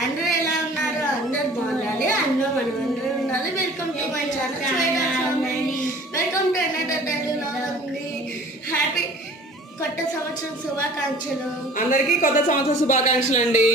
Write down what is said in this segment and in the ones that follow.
అందరూ ఎలా ఉన్నారు? అందరు బాగుండాలి అందరూ మనం అందరూ ఉండాలి welcome to my channel welcome to another happy కొత్త సంవత్సరం శుభాకాంక్షలు. అందరికీ కొత్త సంవత్సరం శుభాకాంక్షలు అండి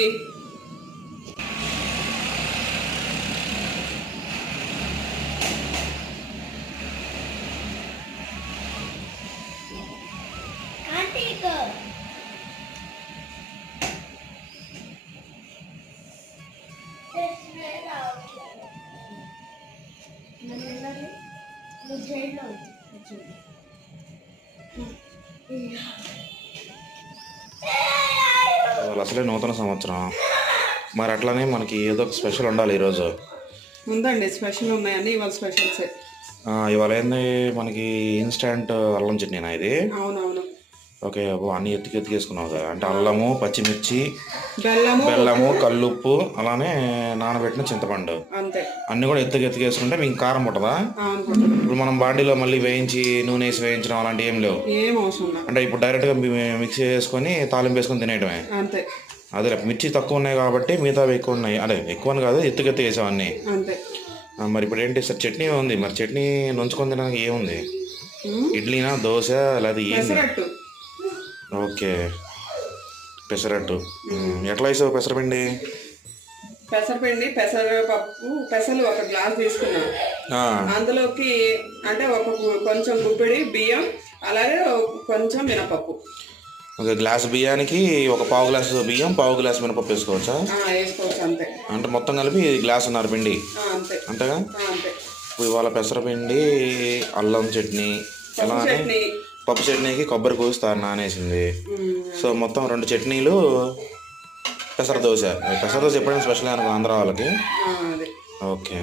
ఇవాళ అసలే నూతన సంవత్సరం. మరి అట్లానే మనకి ఏదో ఒక స్పెషల్ ఉండాలి ఈరోజు. ఉందండి స్పెషల్ ఉన్నాయండి ఇవాళ స్పెషల్స్. ఇవాళ ఏంది మనకి ఇన్స్టంట్ అల్లం చట్నీనా ఇది? అవునవును ఓకే అబ్బో అన్ని ఎత్తుకు ఎత్తుకేసుకున్నావు కదా. అంటే అల్లము పచ్చిమిర్చి బెల్లము బెల్లము కల్లుప్పు అలానే నానబెట్టిన చింతపండు. అంతే. అన్ని కూడా ఎత్తుకు ఎత్తుకేసుకుంటే మీకు కారం అవును ఇప్పుడు మనం బాడీలో మళ్ళీ వేయించి నూనె వేసి వేయించడం అలాంటివి ఏం లేవు. అంటే ఇప్పుడు డైరెక్ట్గా మిక్సీ చేసుకొని తాలింపు వేసుకొని తినేయడమే అంతే. అదే మిర్చి తక్కువ ఉన్నాయి కాబట్టి మిగతావి ఎక్కువ ఉన్నాయి. అదే ఎక్కువ కాదు ఎత్తుకు ఎత్తు వేసావన్నీ మరి ఇప్పుడు ఏంటి సార్ చట్నీ ఉంది మరి చట్నీ నంచుకొని తినడానికి ఏముంది? ఇడ్లీనా దోశ లేదా పెసరట్టు. ఓకే. పెసరట్టు. ఎట్లా వేసావు పెసరపిండి? పెసరపిండి పెసరపప్పు పెసలు ఒక గ్లాస్ తీసుకున్నాం. అందులోకి అంటే ఒక కొంచెం గుప్పిడి బియ్యం అలాగే కొంచెం మినపప్పు. ఒక గ్లాస్ బియ్యానికి ఒక పావు గ్లాసు బియ్యం పావు గ్లాస్ మినపప్పు వేసుకోవచ్చా? వేసుకోవచ్చు అంతే. అంటే మొత్తం కలిపి గ్లాసున్నర పిండి. ఆ, అంతే. అంతేగా? అంతే. ఇవాళ పెసరపిండి అల్లం చట్నీ ఎలా పప్పు చట్నీకి కొబ్బరి కూస్తారు నానేసింది సో మొత్తం రెండు చట్నీలు పెసర దోశ. పెసర దోశ ఎప్పుడైనా స్పెషల్ అనుకో ఆంధ్ర వాళ్ళకి? ఆ, అదే. ఓకే.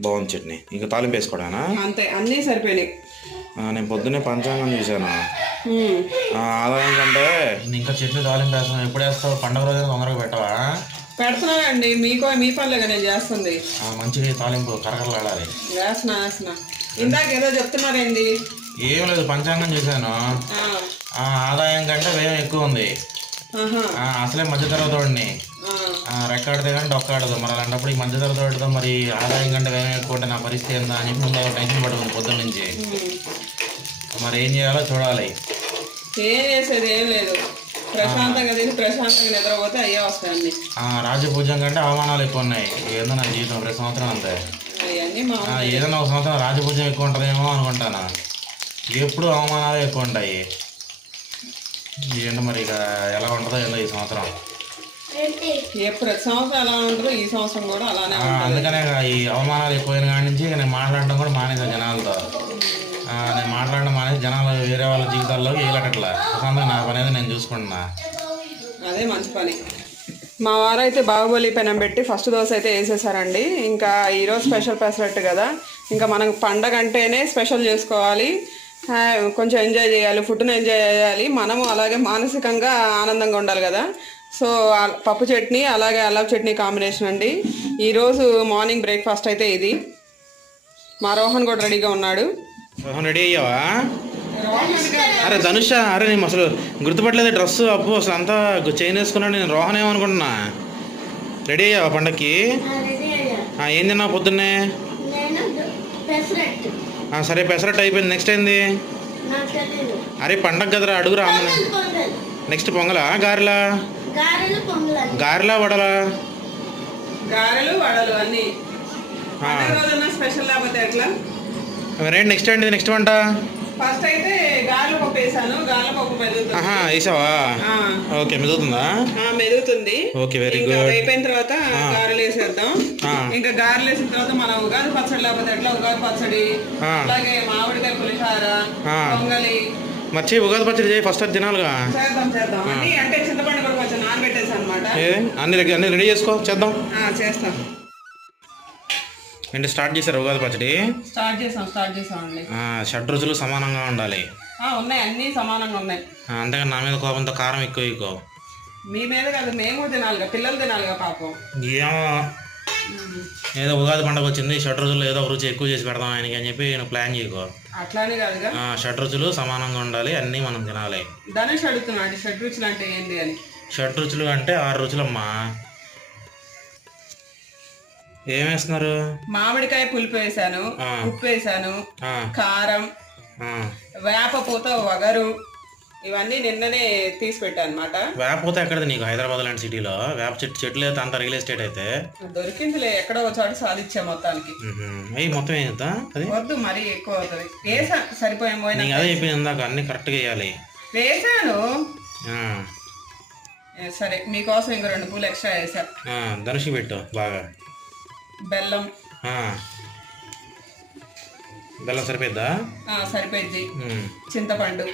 బాగుంది చట్నీ. ఇంకా తాలింపు వేసుకోవడానా? అంతే అన్నీ సరిపోయినాయి. ఆ, నేను పొద్దున్నే పంచాంగం చూశాను. ఆదాయం కంటే ఇంకా చట్నీ తాలింపు వేస్తాను ఎప్పుడు వేస్తావు? పండగ రోజు తొందరగా పెట్టవా? పెడుతున్నానండి. మీకో మీ పనులేగా నేను చేస్తుంది. మంచిగా తాలింపు కరకరలాడాలి వేస్తున్నా ఇందాక ఏదో చెప్తున్నారేంటి ఏం లేదు పంచాంగం చూశాను. ఆదాయం కంటే వ్యయం ఎక్కువ ఉంది. అసలే మధ్యతరగతోడిని రెక్కాడితే కానీ డొక్కాడదు. మరి అలాంటప్పుడు ఈ మధ్యతరగతోడితో మరి ఆదాయం కంటే వ్యయం ఎక్కువ ఉంటే నా పరిస్థితి ఏందా అని ముందు టెన్షన్ పడుతుంది పొద్దున్న నుంచి. మరి ఏం చేయాలో చూడాలి. ఏం చేసేది ఏం లేదు. ప్రశాంతంగా తిని ప్రశాంతంగా నిద్రపోతే అయ్యే వస్తాయి అన్ని ఆ, రాజపూజ్యం కంటే అవమానాలు ఎక్కువ ఉన్నాయి ఏందో నా జీవితం ప్రతి సంవత్సరం అంతే. ఏదైనా ఒక సంవత్సరం రాజపూజ్యం ఎక్కువ ఉంటుందేమో అనుకుంటాను? ఎప్పుడు అవమానాలు ఎక్కువ ఉంటాయి ఏంటో మరి ఇక ఎలా ఉంటుందో ఏందో ఈ సంవత్సరం. ప్రతి సంవత్సరం ఎలా ఉంటుందో ఈ సంవత్సరం కూడా అలానే అందుకనే ఈ అవమానాలు ఎక్కువైన కాడి నుంచి ఇక నేను మాట్లాడడం కూడా మానేసాను జనాలతో. నేను మాట్లాడడం అనేది జనాలు వేరే వాళ్ళ జీవితాల్లోకి వేయలేకట్లా ప్రశాంతంగా నా పని అయితే నేను చూసుకుంటున్నా. అదే మంచి పని. మా వారైతే బాహుబలి పెనం పెట్టి ఫస్ట్ దోశ అయితే వేసేసారండి. ఇంకా ఈరోజు స్పెషల్ పెసరట్టు కదా. ఇంకా మనకు పండగ అంటేనే స్పెషల్ చేసుకోవాలి. కొంచెం ఎంజాయ్ చేయాలి ఫుడ్ని ఎంజాయ్ చేయాలి. మనము అలాగే మానసికంగా ఆనందంగా ఉండాలి కదా. సో పప్పు చట్నీ అలాగే అల్లం చట్నీ కాంబినేషన్ అండి. ఈరోజు మార్నింగ్ బ్రేక్ఫాస్ట్ అయితే ఇది. మా రోహన్ కూడా రెడీగా ఉన్నాడు. రోహన్ రెడీ అయ్యావా అరే ధనుష అరే నేను అసలు గుర్తుపట్టలేదు డ్రెస్ అప్పు అసలు అంతా చైన్ వేసుకున్నాడు నేను రోహన్ ఏమనుకుంటున్నా? రెడీ అయ్యావా పండక్కి? రెడీ అయ్యా ఆ, ఏం తిన్నావు పొద్దున్నే? నేను పెసరట్టు. ఆ, సరే పెసరట్టు అయిపోయింది. నెక్స్ట్ ఏంది? అరే పండగ కదరా అడుగురా పొంగల్ నెక్స్ట్ పొంగలా గారెలా? గారెలు పొంగల్. గారెలా వడలా? గారెలు వడలు అన్నీ. స్పెషల్ లేకపోతే ఎట్లా? రేంటి నెక్స్ట్ ఏంటి నెక్స్ట్ వంట? ఫస్ట్ అయితే గారెల పప్పు వేసాను గారెల పప్పు మెదుగుతుంది. ఆహా వేసావా? ఓకే మెదుగుతుందా? మెదుగుతుంది. ఓకే వెరీ గుడ్ అయిపోయిన తర్వాత గారెలు వేసేద్దాం. ఇంకా గారెలు వేసిన తర్వాత మనం ఉగాది పచ్చడి లేకపోతే ఎట్లా ఉగాది పచ్చడి. అలాగే మామిడికాయ పులిహార. పొంగలి. మర్చి ఉగాది పచ్చడి చేయి ఫస్ట్ తినాలిగా. చేద్దాం చేద్దాం. అంటే చింతపండు కూడా కొంచెం నానబెట్టేసి అనమాట అన్ని రెడీ అన్ని రెడీ చేసుకో చేద్దాం. చేస్తాం ఏంటి స్టార్ట్ చేశారు ఉగాది పచ్చడి? స్టార్ట్ చేసాం స్టార్ట్ చేసామండి ఆ, షడ్ రుచులు సమానంగా ఉండాలి. ఆ, ఉన్నాయి అన్ని సమానంగా ఉన్నాయి. ఆ, అంతేగాని నా మీద కోపంతో కారం ఎక్కువ ఎక్కువ. మీ మీద కాదు మేము కూడా తినాలిగా పిల్లలు తినాలిగా పాపం. ఏమో. ఏదో ఉగాది పండగ వచ్చింది షడ్ రుచులు ఏదో ఒక రుచి ఎక్కువ చేసి పెడదాం ఆయనకి అని చెప్పి నేను ప్లాన్ చేయకో. అట్లానే కాదుగా. ఆ, షడ్ రుచులు సమానంగా ఉండాలి అన్నీ మనం తినాలి. ధనుష్ అడుగుతున్నాడు షడ్ రుచులు అంటే ఏంటి అని. షడ్ రుచులు అంటే ఆరు రుచులమ్మా. ఏం వేస్తున్నారు? మామిడికాయ పులుపు వేసాను. ఉప్పు వేసాను కారం ఆ. వేపపూత వగరు ఇవన్నీ నిన్ననే తీసి పెట్టాను అనమాట వేప పూత ఎక్కడది నీకు? హైదరాబాద్ లాంటి సిటీలో. వేప చెట్టు చెట్లు అయితే అంత రియల్ ఎస్టేట్ అయితే. దొరికిందిలే ఎక్కడో ఒక చోట సాధించా మొత్తానికి. అయ్యి మొత్తం ఏం అది? వద్దు మరీ ఎక్కువ అవుతుంది వేసా సరిపోయాం పోయినా నీకు అదే చెప్పింది ఇందాక అన్ని కరెక్ట్గా వేయాలి. వేసాను. సరే మీకోసం ఇంకో రెండు పూలు ఎక్స్ట్రా వేసా. ధనుషి పెట్టు బాగా. బెల్లం. బెల్లం సరిపోద్దా ఉమ్, చింతపండు.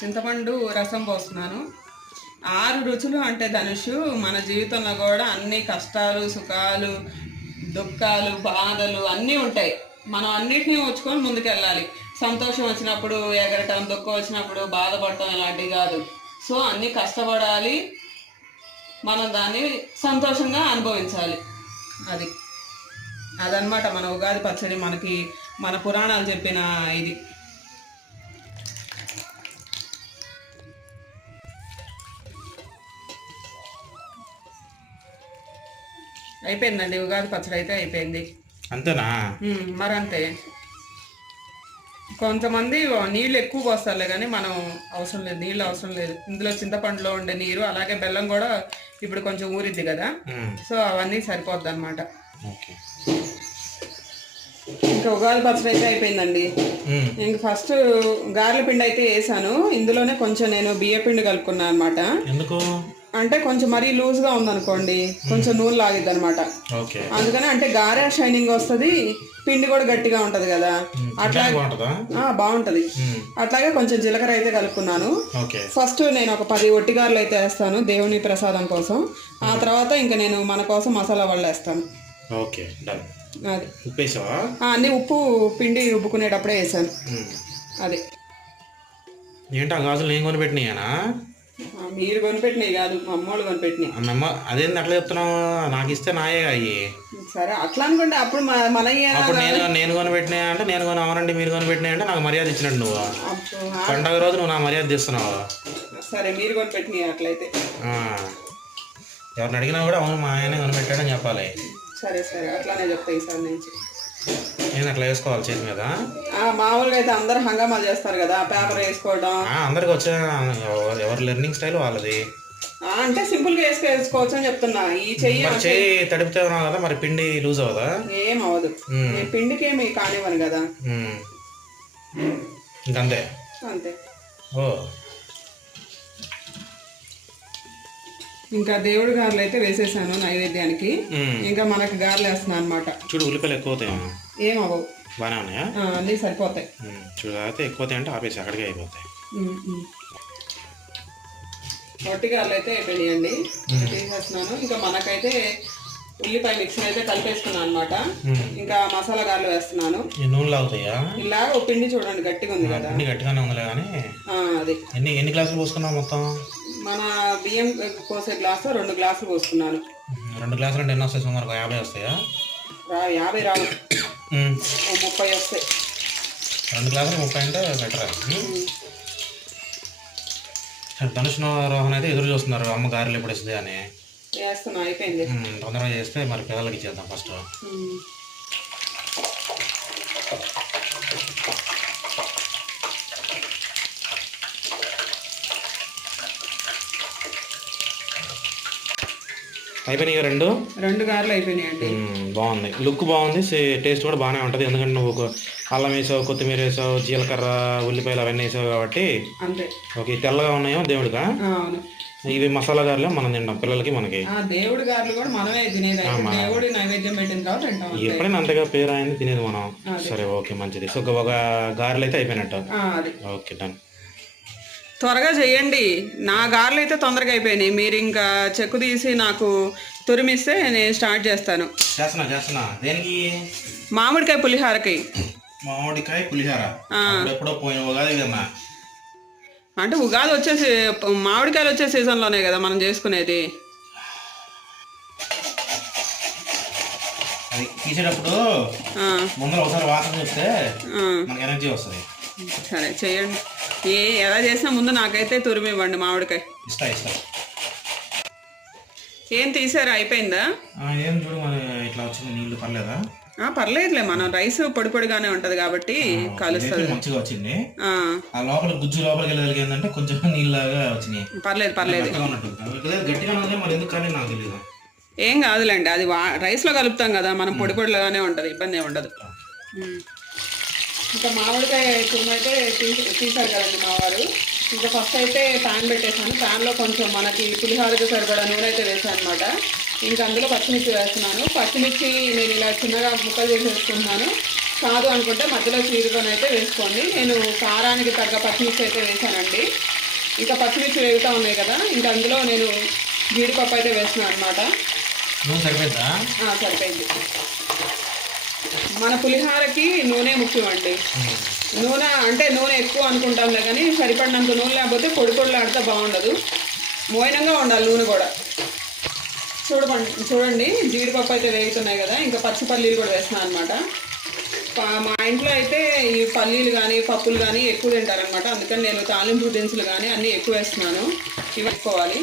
చింతపండు రసం పోస్తున్నాను. ఆరు రుచులు అంటే ధనుషు మన జీవితంలో కూడా అన్ని కష్టాలు సుఖాలు దుఃఖాలు బాధలు అన్నీ ఉంటాయి. మనం అన్నిటినీ వచ్చుకొని ముందుకెళ్ళాలి. సంతోషం వచ్చినప్పుడు ఎగరటం దుఃఖం వచ్చినప్పుడు బాధపడటం ఇలాంటివి కాదు. సో అన్నీ కష్టపడాలి. మనం దాన్ని సంతోషంగా అనుభవించాలి. అది. అదనమాట మన ఉగాది పచ్చడి మనకి మన పురాణాలు చెప్పిన ఇది. అయిపోయిందండి ఉగాది పచ్చడి అయితే అయిపోయింది. అంతేనా? మరంతే. కొంతమంది నీళ్ళు ఎక్కువ పోస్తారులే కానీ మనం అవసరం లేదు నీళ్ళు అవసరం లేదు. ఇందులో చింతపండులో ఉండే నీరు అలాగే బెల్లం కూడా ఇప్పుడు కొంచెం ఊరిద్ది కదా. సో అవన్నీ సరిపోద్ది అనమాట ఇంకా ఉగాది పచ్చడి అయితే అయిపోయిందండి. ఇంక ఫస్ట్ గారెల పిండి అయితే వేసాను. ఇందులోనే కొంచెం నేను బియ్య పిండి కలుపుకున్నాను అనమాట ఎందుకు? అంటే కొంచెం మరీ లూజ్గా ఉందనుకోండి కొంచెం నూనె లాగిద్ది అనమాట అందుకని అంటే గారె షైనింగ్ వస్తుంది పిండి కూడా గట్టిగా ఉంటది కదా. అట్లా తినడానికి బాగుంటుందా? ఉమ్, అట్లాగే కొంచెం జీలకర్ర అయితే కలుపుకున్నాను. ఫస్ట్ నేను ఒక పది ఒట్టిగారులు అయితే వేస్తాను దేవుని ప్రసాదం కోసం. ఆ తర్వాత ఇంకా నేను మన కోసం మసాలా వాళ్ళు వేస్తాను. ఓకే అది. అన్ని ఉప్పు పిండి రుబ్బుకునేటప్పుడే వేసాను. అది. ఏంటి గాజులు నేను కొనిపెట్టినాయనా? మీరు కొనిపెట్టినాయి కాదు మా అమ్మోళ్ళు కొనిపెట్టినాయి అమ్మమ్మ అదేంది అట్లా చెప్తున్నావు? నాకు ఇస్తే నాయే అయ్యి. సరే అట్లా అనుకుంటే అప్పుడు మన- అప్పుడు నేను నేను కొనిపెట్టినా అంటే నేను కొని అవునండి మీరు కొనిపెట్టినా అంటే నాకు మర్యాద ఇచ్చినట్టు నువ్వు. పండగ రోజు నువ్వు నా మర్యాద ఇస్తున్నావు సరే మీరు కొనిపెట్టినాయి అట్లయితే. ఆ. ఎవరిని అడిగినా కూడా అవును మా ఆయనే కొనిపెట్టాడని చెప్పాలి. సరే సరే అట్లానే చెప్తా ఈసారి నుంచి. నేను అట్లా వేసుకోవాలి చేతి మీద. మామూలుగా అయితే అందరు హంగామాలు చేస్తారు కదా పేపర్ వేసుకోవడం. ఆ, అందరికి వచ్చే ఎవరు- లెర్నింగ్ స్టైల్ వాళ్ళది. అంటే సింపుల్గా వేసుకో వేసుకోవచ్చు అని చెప్తున్నా. ఈ చెయ్యి మరి చేయి తడిపితే ఉన్నావు కదా మరి పిండి లూజ్ అవ్వదా? ఏం. నేను పిండికి ఏమి కానివ్వను కదా. ఇంకంతే. అంతే. ఓ. ఇంకా దేవుడి గారెలు అయితే వేసేసాను నైవేద్యానికి. ఇంకా మనకి గారెలు వేస్తున్నాను అనమాట చూడు ఉల్లిపాయలు ఎక్కువ ఏం అవ్వవు. బాగానే ఉన్నాయా అన్నీ సరిపోతాయి. చూడు అయితే ఎక్కువ అంటే ఆపేసి అక్కడికే అయిపోతాయి. వట్టి గారెలు అయితే అయిపోయినాయండి. తీసేస్తున్నాను ఇంకా మనకైతే ఉల్లిపాయ మిక్సర్ అయితే కలిపేసుకున్నాను అనమాట. ఇంకా మసాలా గారెలు వేస్తున్నాను. నూనెలు అవుతాయా ఇలా ఓ పిండి చూడండి గట్టిగా ఉంది కదా. గట్టిగానే ఉందిలే కానీ. అది. ఎన్ని ఎన్ని గ్లాసులు పోసుకున్నావు మొత్తం? మన బియ్యం పోసే గ్లాసు రెండు గ్లాసులు పోసుకున్నాను. రెండు గ్లాసులు అంటే ఎన్ని వస్తాయి సుమారు యాభై వస్తాయా? యాభై రావు. ముప్పై వస్తాయి. రెండు గ్లాసులు ముప్పై అంటే బెటర్? సరే ధనుష్ రోహన్ అయితే ఎదురు చూస్తున్నారు. అమ్మ గారెలు ఎప్పుడు ఇస్తుంది అని. వేస్తున్నా అయిపోయింది. తొందరగా చేస్తే మరి పిల్లలకి ఇచ్చేద్దాం ఫస్ట్. అయిపోయినాయి రెండు? రెండు గారెలు అయిపోయినాయండి. బాగుంది లుక్ బాగుంది టేస్ట్ కూడా బాగానే ఉంటుంది. ఎందుకంటే నువ్వు అల్లం వేసావు కొత్తిమీర వేసావు జీలకర్ర ఉల్లిపాయలు అవన్నీ వేసావు కాబట్టి అంతే. ఓకే తెల్లగా ఉన్నాయో దేవుడిగా ఇవి మసాలా గారెలు మనం తింటాం పిల్లలకి మనకి. దేవుడి గారెలు కూడా మనమే తినేది. దేవుడి నైవేద్యం పెట్టింది కాబట్టి తింటాం అంతే. ఎప్పుడైనా అంతగా పేరు అయింది తినేది మనం. సరే ఓకే మంచిది. సో ఒక గారెలు అయితే అయిపోయినట్టు. Okay done. త్వరగా చేయండి. నా గారెలు అయితే తొందరగా అయిపోయినాయి. మీరు ఇంకా చెక్కు తీసి నాకు తురిమిస్తే నేను స్టార్ట్ చేస్తాను. చేస్తున్నా చేస్తున్నా. దేనికి? మామిడికాయ పులిహారకి. మామిడికాయ పులిహార? ఎప్పుడో పోయిన ఉగాది కదన్నా అంటే ఉగాది వచ్చేసి మామిడికాయలు వచ్చే సీజన్లోనే కదా మనం చేసుకునేది. అది తీసేటప్పుడు ముందర ఒకసారి వాసన చూస్తే మనకి ఎనర్జీ వస్తుంది. సరే చేయండి. ఏ ఎలా చేసినా ముందు నాకైతే తురిమి ఇవ్వండి మామిడికాయ. ఇస్తా ఇస్తా. ఏం తీసారా? అయిపోయిందా? ఆ, ఏం చూడు మరి ఇట్లా వచ్చింది నీళ్ళు పర్లేదా ఆ, పర్లేదులే మనం రైస్ పొడి పొడిగానే ఉంటది కాబట్టి కలుస్తుంది. మంచిగా వచ్చింది. ఆ, లోపల గుజ్జు లోపలికి వెళ్ళగలిగి ఏంటంటే కొంచెం వచ్చినాయి. పర్లేదు పర్లేదు. గట్టిగా ఉన్నది మరి ఎందుకు కానీ నాకు తెలియదు ఏం కాదులేండి అది రైస్లో కలుపుతాం కదా మనం పొడి పొడిలాగానే ఉంటుంది ఇబ్బంది ఏమి ఉండదు. ఇంకా మామిడికాయ తుమ్మ అయితే తీసి తీసారు కదండి మా వారు. ఇంకా ఫస్ట్ అయితే ప్యాన్ పెట్టేసాను ప్యాన్లో కొంచెం మనకి పులిహోరకి సరిపడా నూనె అయితే వేసాను అనమాట ఇంకా అందులో పచ్చిమిర్చి వేస్తున్నాను. పచ్చిమిర్చి నేను ఇలా చిన్నగా ముక్కలు చేసి వేసుకుంటున్నాను కాదు అనుకుంటే మధ్యలో చీరుకొని అయితే వేసుకోండి. నేను కారానికి తగ్గ పచ్చిమిర్చి అయితే వేసానండి ఇంకా పచ్చిమిర్చి వేగుతూ ఉన్నాయి కదా. ఇంకా అందులో నేను జీడిపప్పు అయితే వేస్తున్నాను అనమాట సరిపోయింది. మన పులిహారకి నూనె ముఖ్యం అండి నూనె అంటే నూనె ఎక్కువ అనుకుంటాంలే కానీ సరిపడినంత నూనె లేకపోతే పొడి పొడిలాడితే బాగుండదు. మోయనంగా ఉండాలి నూనె కూడా. చూడమండి చూడండి జీడిపప్పు అయితే వేగుతున్నాయి కదా ఇంకా పచ్చి పల్లీలు కూడా వేస్తున్నాను అనమాట మా ఇంట్లో అయితే ఈ పల్లీలు కానీ పప్పులు కానీ ఎక్కువ తింటారనమాట అందుకని నేను తాలింపు దినుసులు కానీ అన్నీ ఎక్కువ వేస్తున్నాను. ఇవి పెట్టుకోవాలి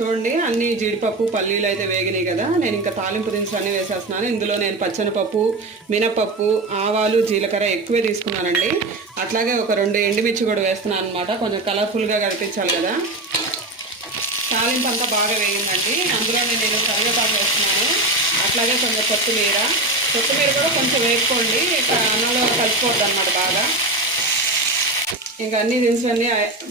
చూడండి అన్ని జీడిపప్పు పల్లీలు అయితే వేగినాయి కదా. నేను ఇంకా తాలింపు దినుసులు అన్నీ వేసేస్తున్నాను. ఇందులో నేను పచ్చనిపప్పు మినపప్పు ఆవాలు జీలకర్ర ఎక్కువే తీసుకున్నానండి. అట్లాగే ఒక రెండు ఎండుమిర్చి కూడా వేస్తున్నాను అనమాట కొంచెం కలర్ఫుల్గా కనిపించాలి కదా. తాలింపు అంతా బాగా వేగిందండి. అందులో నేను కరివేపాకు వేస్తున్నాను. అట్లాగే కొంచెం కొత్తిమీర. కొత్తిమీర కూడా కొంచెం వేసుకోండి ఇక అన్నంలో కలిసిపోద్ది అనమాట బాగా. ఇంకా అన్ని దినుసులు అన్నీ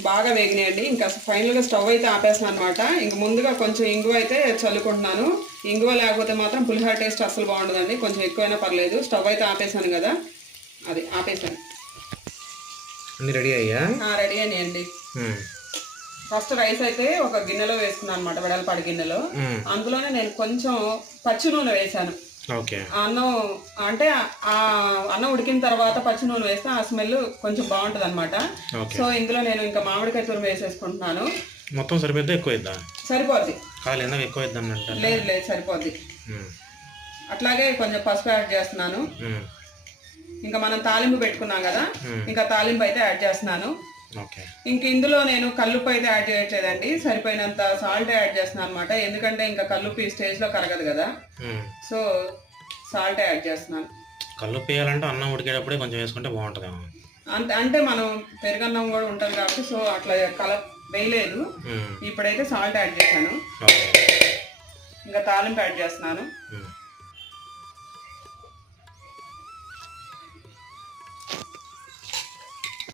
బాగా వేగినాయండి. ఇంకా ఫైనల్గా స్టవ్ అయితే ఆపేస్తున్నాను అనమాట ఇంక ముందుగా కొంచెం ఇంగువ అయితే చల్లుకుంటున్నాను. ఇంగువ లేకపోతే మాత్రం పులిహోర టేస్ట్ అసలు బాగుండదండి. కొంచెం ఎక్కువైనా పర్లేదు. స్టవ్ అయితే ఆపేసాను కదా. అది ఆపేసాను. అన్ని రెడీ అయ్యా? రెడీ అండి ఫస్ట్ రైస్ అయితే ఒక గిన్నెలో వేసుకున్నాను అనమాట వెడల్పాడి గిన్నెలో. అందులోనే నేను కొంచెం పచ్చి నూనె వేశాను అన్నం అంటే ఆ అన్నం ఉడికిన తర్వాత పచ్చి నూనె వేస్తే ఆ స్మెల్ కొంచెం బాగుంటుంది అనమాట సో ఇందులో నేను ఇంకా మామిడికాయ తురుము వేసేసుకుంటున్నాను. మొత్తం సరిపోద్దా. ఎక్కువ ఇద్దా సరిపోద్ది ఎక్కువ ఇద్దాం లేదు లేదు సరిపోద్ది. అట్లాగే కొంచెం పసుపు యాడ్ చేస్తున్నాను. ఇంకా మనం తాలింపు పెట్టుకున్నాం కదా? ఇంకా తాలింపు అయితే యాడ్ చేస్తున్నాను. ఇంక ఇందులో నేను కల్లుప్పు అయితే యాడ్ చేయట్లేదండి. సరిపోయినంత సాల్ట్ యాడ్ చేస్తున్నాను అనమాట ఎందుకంటే ఇంకా కల్లుప్పు ఈ స్టేజ్లో కరగదు కదా. సో సాల్ట్ యాడ్ చేస్తున్నాను. కళ్ళు వేయాలంటే అన్నం ఉడికేటప్పుడే కొంచెం వేసుకుంటే బాగుంటుందేమో. అంతే అంటే మనం పెరుగన్నం కూడా ఉంటుంది కాబట్టి సో అట్లా కల వేయలేదు. ఇప్పుడైతే సాల్ట్ యాడ్ చేశాను. ఇంకా తాలింపు యాడ్ చేస్తున్నాను.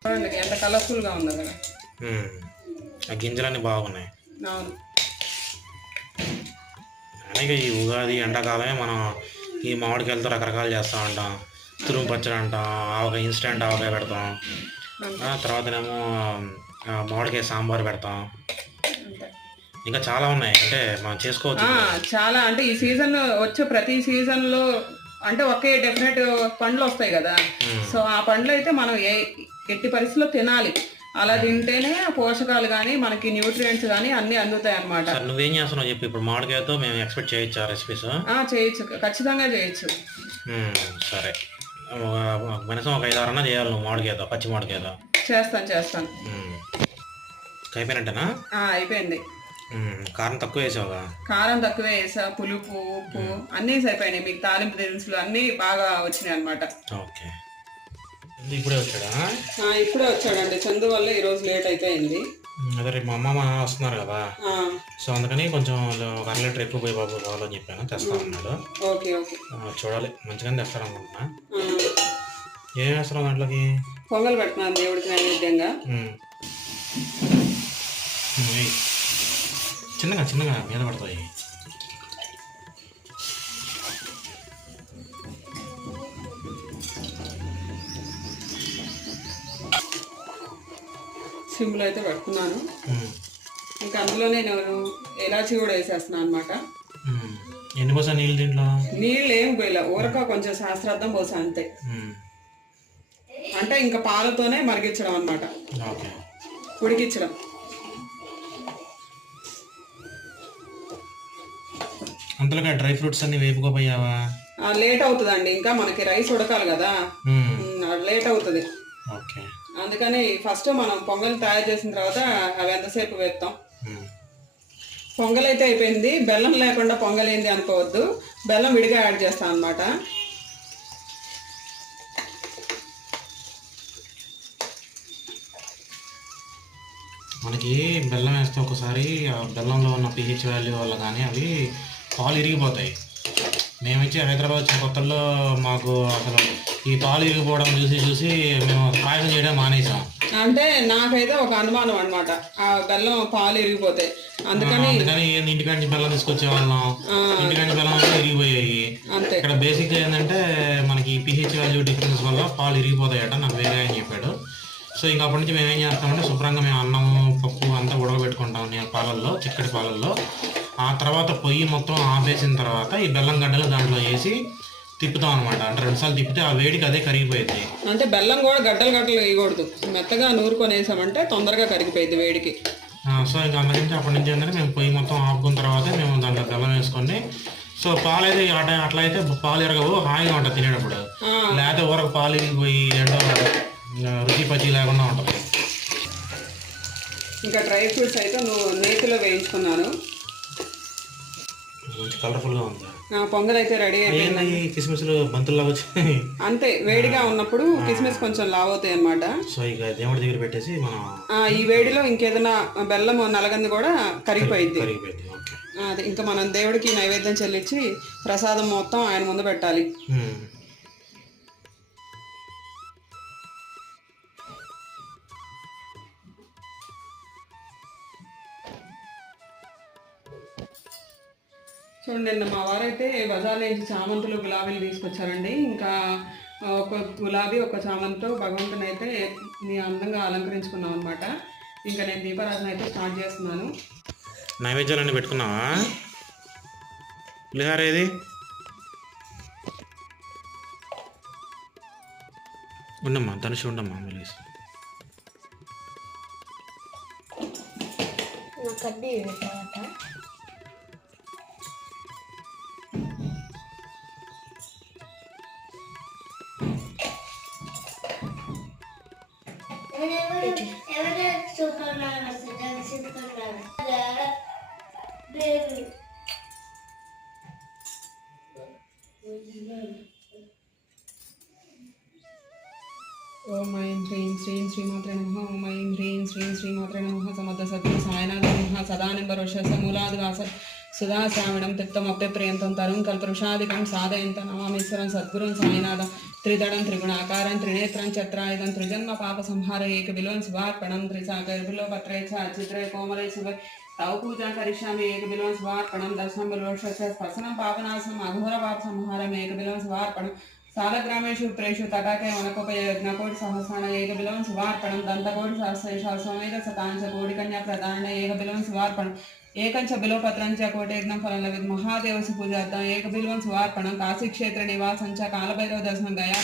ఎంత కలర్ఫుల్గా ఉందో కదా. మ్మ్. ఆ గింజలన్నీ బాగున్నాయి. అవును. అలాగే ఈ ఉగాది ఎండాకాలమే మనం ఈ మామిడికాయలతో రకరకాలు చేస్తూ ఉంటాం. తురుము పచ్చడి అంటాం ఆవకాయ ఇన్స్టెంట్ ఆవకాయ పెడతాం. ఆ తర్వాతనేమో ఆ, మామిడికాయ సాంబార్ పెడతాం. ఇంకా చాలా ఉన్నాయి. అంటే మనం చేసుకోవచ్చు చాలా. అంటే ఈ సీజన్ వచ్చే ప్రతి సీజన్లో అంటే ఒకే డెఫినెట్ పండ్లు వస్తాయి కదా. సో ఆ పండ్లు అయితే మనం ఏ ఎట్టి పరిస్థితుల్లో తినాలి. అలా తింటేనే పోషకాలు కానీ మనకి న్యూట్రియంట్స్ కానీ అన్నీ అందుతాయి అన్నమాట. సరే నువ్వేం చేస్తున్నావు చెప్పి. ఇప్పుడు మామిడికాయతో మేము ఎక్స్పెక్ట్ చేయొచ్చా రెసిపీస్ ఆ, చేయొచ్చు. ఖచ్చితంగా చేయొచ్చు. సరే. ఒక- కనీసం ఒక ఐదు ఆరన్నా చేయాలి నువ్వు మామిడికాయతో పచ్చి మామిడికాయతో. చేస్తాను చేస్తాను. అయిపోయినట్టేనా? అయిపోయింది. కారం తక్కువ వేసావుగా? కారం తక్కువే వేసా పులుపు ఉప్పు అన్నీ సరిపోయినాయి. మీకు తాలింపు దినుసులు అన్నీ బాగా వచ్చినాయి అనమాట ఓకే. ఇప్పుడే వచ్చాడా? ఇప్పుడే వచ్చాడండి. చందు వల్ల ఈరోజు లేట్ అయిపోయింది. అదే రేపు మా అమ్మ మా వస్తున్నారు కదా. సో అందుకని కొంచెం ఒక అర లీటర్ ఎక్కువ పోయి బాబు కావాలని చెప్పాను. తెస్తా అన్నాడు. Okay okay. చూడాలి. మంచిగానే తెస్తాడు అనుకుంటున్నా. ఏం వేస్తున్నావు దాంట్లోకి? పొంగల్ పెడుతున్నాను దేవుడికి నైవేద్యంగా. చిన్నగా చిన్నగా మీద పడతాయి. సిమ్లో అయితే పెడుతున్నాను మ్మ్. ఇంకా అందులో నేను ఎలాచి కూడా వేసేస్తున్నాను అనమాట. ఎన్ని పోసా నీళ్ళు దీంట్లో? నీళ్ళు ఏం పోయిలా. ఊరక కొంచెం శాస్త్రార్థం పోసా అంతే. అంటే ఇంకా పాలతోనే మరిగించడం అనమాట ఓకే. ఉడికించడం. అంతలోగా డ్రై ఫ్రూట్స్ అన్ని వేపుకోపోయావా? లేట్ అవుతుందండి. ఇంకా మనకి రైస్ ఉడకాలి కదా. లేట్ అవుతుంది. ఓకే. అందుకని ఫస్ట్ మనం పొంగల్ తయారు చేసిన తర్వాత అవి ఎంతసేపు వేస్తాం. పొంగల్ అయితే అయిపోయింది. బెల్లం లేకుండా పొంగల్ ఏంది అనుకోవద్దు. బెల్లం విడిగా యాడ్ చేస్తాం అనమాట మనకి బెల్లం వేస్తే ఒకసారి బెల్లంలో ఉన్న పిహెచ్ వాల్యూ వల్ల కానీ అవి పాలు ఇరిగిపోతాయి. మేము వచ్చి హైదరాబాద్ వచ్చిన కొత్తల్లో మాకు అసలు ఈ పాలు ఇరిగిపోవడం చూసి చూసి మేము పాయసం చేయడం మానేసాం. అంటే నాకైతే ఒక అనుమానం అన్నమాట. ఆ బెల్లం పాలు ఇరిగిపోతాయి. అందుకని అందుకని ఇంటికాడ నుంచి బెల్లం తీసుకొచ్చే వాళ్ళం. ఇంటికాడ బెల్లం అంటే ఇరిగిపోయాయి. అంతే. ఇక్కడ బేసిక్ ఏంటంటే మనకి పిహెచ్ వాల్యూ డిఫరెన్స్ వల్ల పాలు ఇరిగిపోతాయట నాకు వేరే అని చెప్పాడు. సో ఇంకా అప్పటి నుంచి మేము ఏం చేస్తామంటే శుభ్రంగా మేము అన్నం పప్పు అంతా ఉడకబెట్టుకుంటాం నేను పాలల్లో చిక్కటి పాలల్లో. ఆ తర్వాత పొయ్యి మొత్తం ఆపేసిన తర్వాత ఈ బెల్లం గడ్డలు దాంట్లో వేసి తిప్పుతాం అనమాట అంటే రెండుసార్లు తిప్పితే ఆ వేడికి అదే కరిగిపోయింది అంటే బెల్లం కూడా గడ్డలు గడ్డలు వేయకూడదు. మెత్తగా నూరుకొని వేసామంటే తొందరగా కరిగిపోయింది వేడికి. సో ఇంకా అందుకని అప్పటి నుంచి ఏంటంటే మేము పొయ్యి మొత్తం ఆపుకున్న తర్వాత మేము దాంట్లో బెల్లం వేసుకొని సో పాలు అయితే అట్లా అట్లా అయితే పాలు ఎరగవు హాయిగా ఉంటుంది తినేటప్పుడు. లేకపోతే ఊరకు పాలు ఇరిగిపోయి ఏంటో రుచి పచ్చి లేకుండా ఉంటుంది. ఇంకా డ్రై ఫ్రూట్స్ అయితే నువ్వు నేతిలో వేయించుకున్నాను. మంచి కలర్ఫుల్గా ఉంది. పొంగల్ అయితే రెడీ అయిపోయింది ఏంది కిస్మిస్లు బంతుల్లా వచ్చాయి. అంతే వేడిగా ఉన్నప్పుడు కిస్మిస్ కొంచెం లావ్ అవుతాయి అనమాట సో ఇక దేవుడి దగ్గర పెట్టేసి మనం ఈ వేడిలో ఇంకేదైనా బెల్లం నలగంది కూడా కరిగిపోయింది కరిగిపోయింది అది ఇంకా మనం దేవుడికి నైవేద్యం చెల్లించి ప్రసాదం మొత్తం ఆయన ముందు పెట్టాలి. చూడండి నిన్న మా వారైతే బజార్ నుంచి చామంతులు గులాబీలు తీసుకొచ్చారండి. ఇంకా ఒక గులాబీ ఒక చామంతితో భగవంతుని అయితే మీ అందంగా అలంకరించుకున్నాం అనమాట ఇంకా నేను దీపారాధన అయితే స్టార్ట్ చేస్తున్నాను. నైవేద్యాలన్నీ పెట్టుకున్నావా? పులిహార ఏది? ఉండమ్మా ధనుషు ఉండమ్మా వెలిగిస్తా కడ్డీ సుధాశ్రావణం శ్రావణం తిక్తమప్య ప్రియంతం తరుం కల్పవృషాదికం సాధయంత నమామీశ్వరం సద్గురుం సాయినాథం త్రిదడం త్రిగుణాకారం త్రినేత్రం చత్రాయుధం త్రిజన్మ పాప సంహార ఏక విలువం శుభార్పణం త్రిసాగర్ బిలో పత్రే చ చిత్రే కోమలే శుభ తవ పూజా కరిష్యామి ఏక బిలువం శుభార్పణం దర్శనం బిలోష స్పర్శనం పాపనాశనం అఘోర పాప సంహారం ఏక బిలువం శుభార్పణం సాలగ్రామేషు ప్రేషు తటాకే వనకోపయజ్ఞకోటి సహస్రాణ ఏకబిలం శుభార్పణం దంతకోటి సహస్ర సమేత శతాంచ కోటి కన్యా ప్రధాన ఏక ఏకబిలం శుభార్పణం ఏకంచ బిలోపత్రంచ కోటేగ్నం ఫలం విత్ మహాదేవసి పూజార్థం ఏకబిల్వం శుభార్పణం కాశీక్షేత్ర నివాసం చ కాలభైరవ దర్శనం గయా.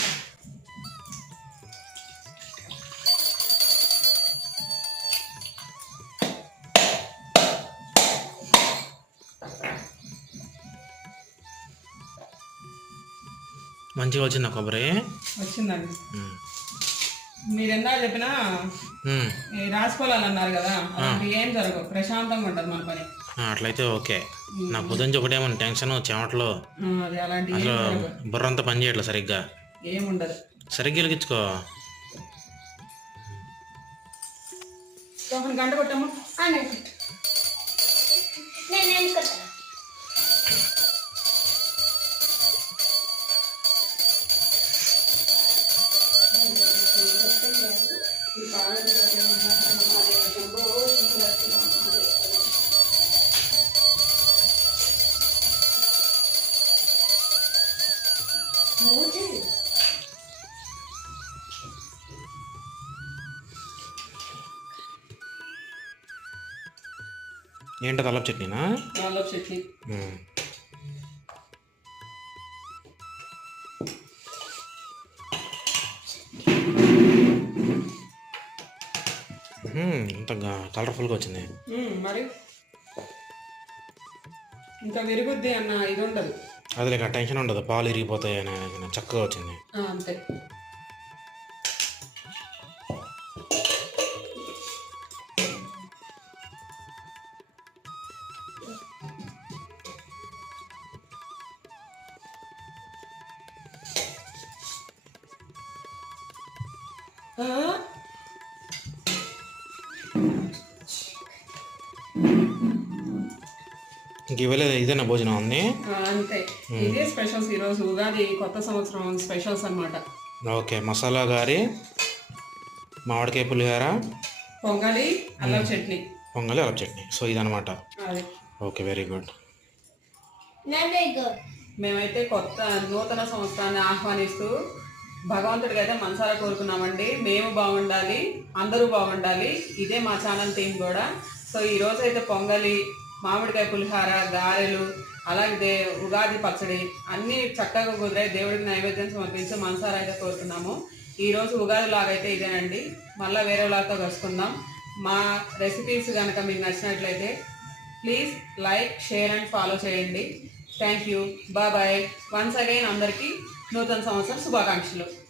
మంచిగా వచ్చిందా కొబ్బరి? వచ్చిందండి. మీరు ఎందా చెప్పినా మ్మ్. ఈ రాసుకోవాలి అన్నారు కదా ఏం జరగవు. ప్రశాంతంగా ఉంటుంది మన పని. అట్లయితే ఓకే. నాకు పొద్దున్న ఒకటేమో టెన్షన్ చెమటలు అసలు బుర్రంతా పని చేయట్లేదు సరిగ్గా. ఏముండదు సరిగ్గా వెలిగించుకో. గంట కొట్టమ్మా. ఏంటో తలపు చట్నీనా? నాలో చట్నీ. ఇంత కలర్ఫుల్గా వచ్చింది. మరి? ఇంకా విరుగుద్ది అన్న ఇది ఉండదు. అది లేక టెన్షన్ ఉండదు పాలు ఇరిగిపోతాయి అని చక్కగా వచ్చింది. అంతే. భోజనం ఉంది. అంతే. ఇదే స్పెషల్స్ ఈరోజు. ఉగాది కొత్త సంవత్సరం స్పెషల్స్ అన్నమాట. ఓకే మసాలా గారి మామిడికాయ పులిహోర పొంగలి అల్లం చట్నీ. పొంగలి అరపు చట్నీ. సో ఇదనమాట అది. Okay very good. మేమైతే కొత్త నూతన సంవత్సరాన్ని ఆహ్వానిస్తూ భగవంతుడికి అయితే మనసారా కోరుకున్నామండి. మేము బాగుండాలి అందరూ బాగుండాలి. ఇదే మా ఛానల్ థీమ్ కూడా. సో ఈ రోజు అయితే పొంగలి మామిడికాయ పులిహార గారెలు అలాగే ఉగాది పచ్చడి అన్నీ చక్కగా కుదిరాయి. దేవుడికి నైవేద్యం సమర్పించి మనసారా అయితే కోరుతున్నాము. ఈరోజు ఉగాది లాగైతే ఇదేనండి. మళ్ళీ వేరే లాగా కలుసుకుందాం. మా రెసిపీస్ కనుక మీకు నచ్చినట్లయితే please like share and follow చేయండి. Thank you bye once again అందరికీ నూతన సంవత్సరం శుభాకాంక్షలు.